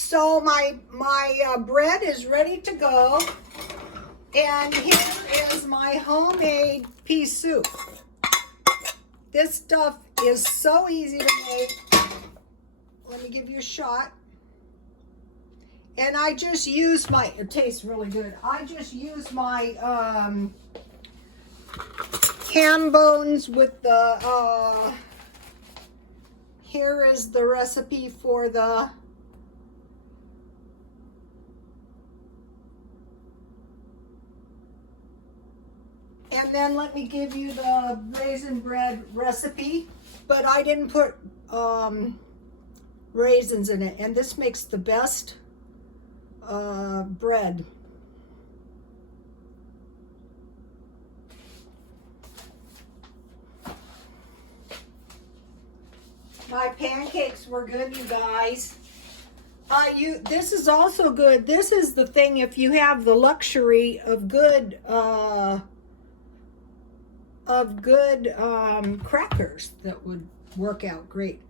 So my bread is ready to go. And here is my homemade pea soup. This stuff is so easy to make. Let me give you a shot. And I just use it tastes really good. I just use my ham bones with the, here is the recipe for the and then let me give you the raisin bread recipe, but I didn't put raisins in it, and this makes the best bread. My pancakes were good, you guys. This is also good. This is the thing if you have the luxury of good crackers that would work out great.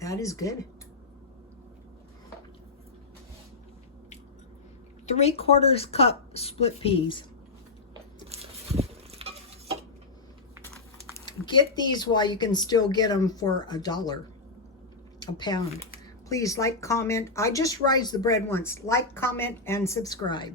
That is good. 3/4 cup split peas. Get these while you can still get them for $1 a pound. Please like, comment. I just raised the bread once. Like, comment, and subscribe.